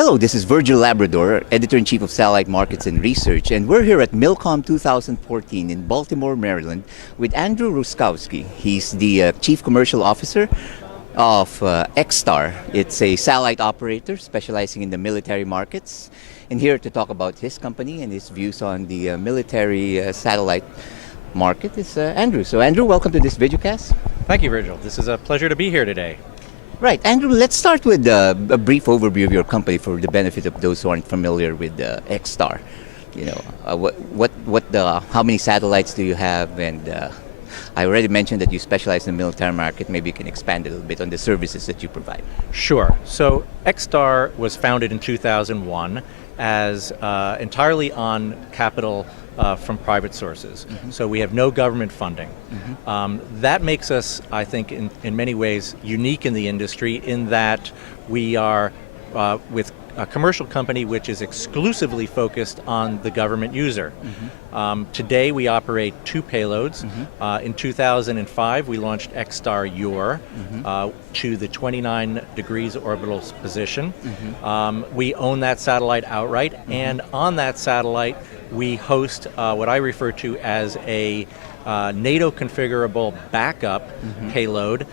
Hello, this is Virgil Labrador, Editor-in-Chief of Satellite Markets and Research, and we're here at Milcom 2014 in Baltimore, Maryland with Andrew Ruszkowski. He's the Chief Commercial Officer of Xtar. It's a satellite operator specializing in the military markets. And here to talk about his company and his views on the military satellite market is Andrew. So Andrew, welcome to this videocast. Thank you, Virgil. This is a pleasure to be here today. Right, Andrew, let's start with a brief overview of your company for the benefit of those who aren't familiar with Xtar. You know, how many satellites do you have? And I already mentioned that you specialize in the military market. Maybe you can expand a little bit on the services that you provide. Sure. So Xtar was founded in 2001 as entirely on capital from private sources. Mm-hmm. So we have no government funding. Mm-hmm. That makes us, I think, in many ways unique in the industry in that we are with a commercial company which is exclusively focused on the government user. Mm-hmm. Today we operate 2 payloads. Mm-hmm. In 2005 we launched Xtar Ure to the 29 degrees orbital position. Mm-hmm. We own that satellite outright, and on that satellite we host what I refer to as a NATO configurable backup payload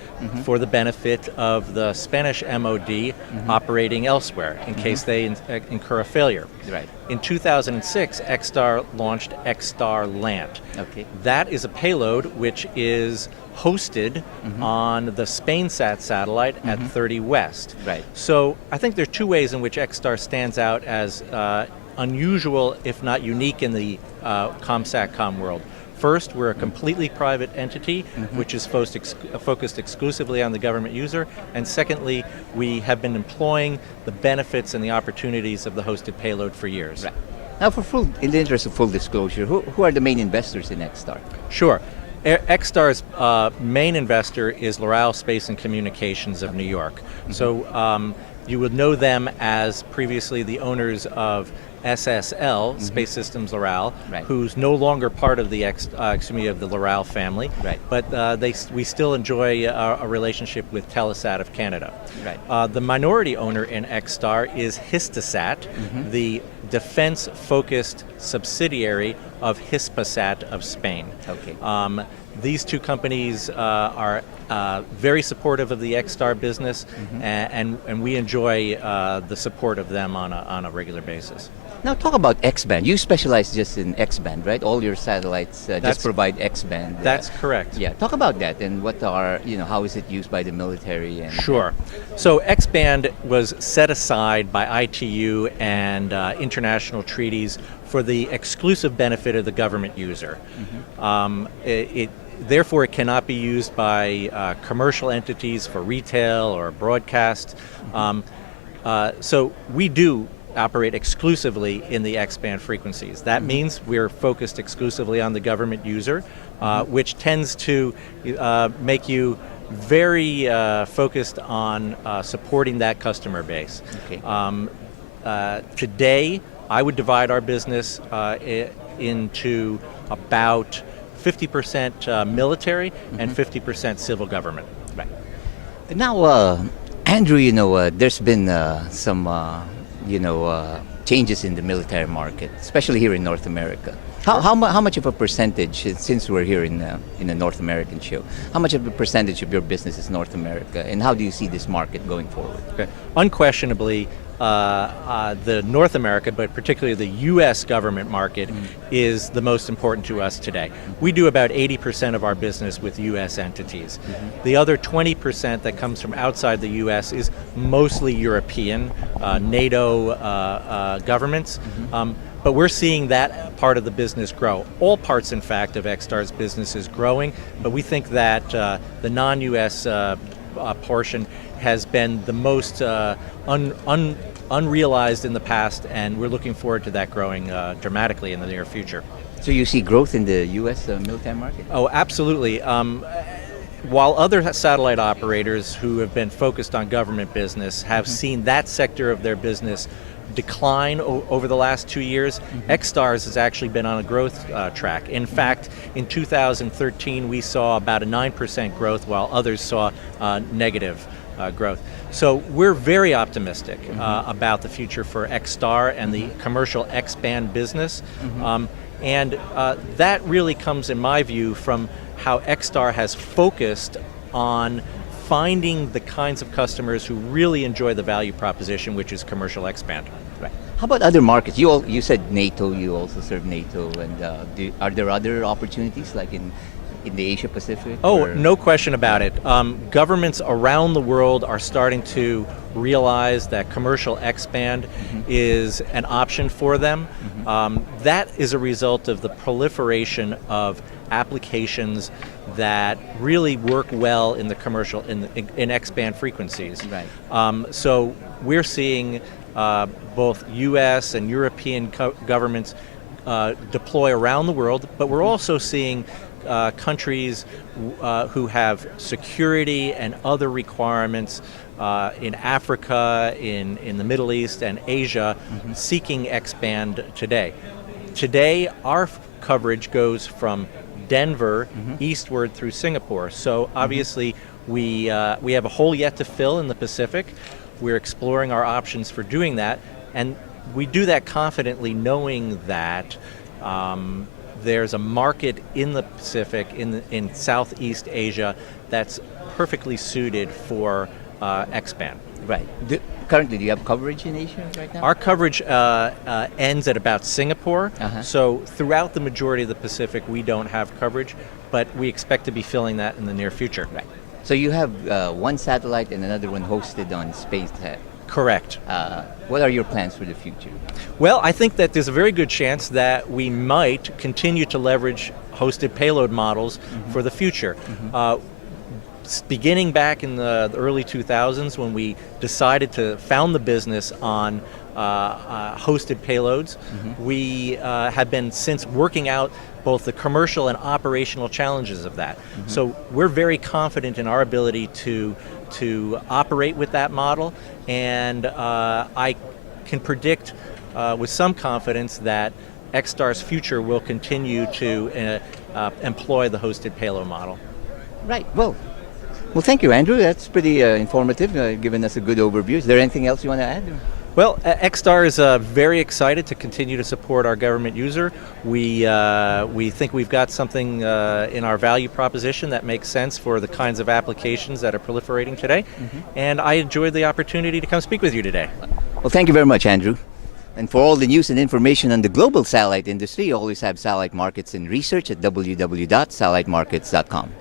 for the benefit of the Spanish MOD operating elsewhere in case they incur a failure. Right. In 2006, Xtar launched Xtar Land. Okay. That is a payload which is hosted on the SpainSat satellite at 30 West. Right. So I think there are 2 ways in which Xtar stands out as unusual, if not unique, in the ComSatCom world. First, we're a completely private entity, which is focused exclusively on the government user. And secondly, we have been employing the benefits and the opportunities of the hosted payload for years. Right. Now, in the interest of full disclosure, who are the main investors in Xtar? Sure. Xtar's main investor is Loral Space and Communications of New York. So you would know them as previously the owners of SSL, Space Systems Loral, right, who's no longer part of the of the Loral family. Right. But we still enjoy a relationship with Telesat of Canada. Right. The minority owner in Xtar is Hispasat, the defense-focused subsidiary of Hispasat of Spain. Okay. These 2 companies are very supportive of the Xtar business, and we enjoy the support of them on a regular basis. Now talk about X-band. You specialize just in X-band, right? All your satellites just provide X-band. That's correct. Yeah. Talk about that and how is it used by the military? And sure. So X-band was set aside by ITU and international treaties for the exclusive benefit of the government user. Therefore, it cannot be used by commercial entities for retail or broadcast. So we do operate exclusively in the X-band frequencies. That means we're focused exclusively on the government user, which tends to make you very focused on supporting that customer base. Okay. Today, I would divide our business into about 50% military and 50% civil government. Right. Now, Andrew, there's been some changes in the military market, especially here in North America. How much of a percentage, since we're here in a North American show, how much of a percentage of your business is North America, and how do you see this market going forward? Okay. Unquestionably, the North America, but particularly the U.S. government market, is the most important to us today. We do about 80% of our business with U.S. entities. The other 20% that comes from outside the U.S. is mostly European, NATO governments. But we're seeing that part of the business grow. All parts, in fact, of Xtar's business is growing, but we think that the non-U.S. Portion has been the most unrealized in the past, and we're looking forward to that growing dramatically in the near future. So you see growth in the U.S. Military market? Oh, absolutely. While other satellite operators who have been focused on government business have seen that sector of their business decline over the last 2 years, Xtar's has actually been on a growth track. In fact, in 2013 we saw about a 9% growth while others saw negative growth. So we're very optimistic about the future for Xtar and the commercial X-band business. And that really comes, in my view, from how Xtar has focused on finding the kinds of customers who really enjoy the value proposition, which is commercial X-band. Right. How about other markets? You said NATO. You also serve NATO, and are there other opportunities like in the Asia Pacific? Oh, or? no question about it. Governments around the world are starting to realize that commercial X-band is an option for them. That is a result of the proliferation of applications that really work well in the commercial in X-band frequencies. Right. So we're seeing both U.S. and European governments deploy around the world, but we're also seeing countries who have security and other requirements in Africa, in the Middle East and Asia, seeking X-band today. Today, our coverage goes from Denver eastward through Singapore. So obviously, we have a hole yet to fill in the Pacific. We're exploring our options for doing that, and we do that confidently, knowing that there's a market in the Pacific, in Southeast Asia, that's perfectly suited for X-band. Right. Currently, do you have coverage in Asia right now? Our coverage ends at about Singapore, so throughout the majority of the Pacific, we don't have coverage, but we expect to be filling that in the near future. Right. So you have one satellite and another one hosted on SpaceX. Correct. What are your plans for the future? Well, I think that there's a very good chance that we might continue to leverage hosted payload models for the future. Beginning back in the early 2000s, when we decided to found the business on hosted payloads, we have been since working out both the commercial and operational challenges of that. So we're very confident in our ability to operate with that model, and I can predict with some confidence that Xtar's future will continue to employ the hosted payload model. Right. Well, thank you, Andrew. That's pretty informative, giving us a good overview. Is there anything else you want to add? Well, Xtar is very excited to continue to support our government user. We think we've got something in our value proposition that makes sense for the kinds of applications that are proliferating today. And I enjoyed the opportunity to come speak with you today. Well, thank you very much, Andrew. And for all the news and information on the global satellite industry, you always have Satellite Markets and Research at www.satellitemarkets.com.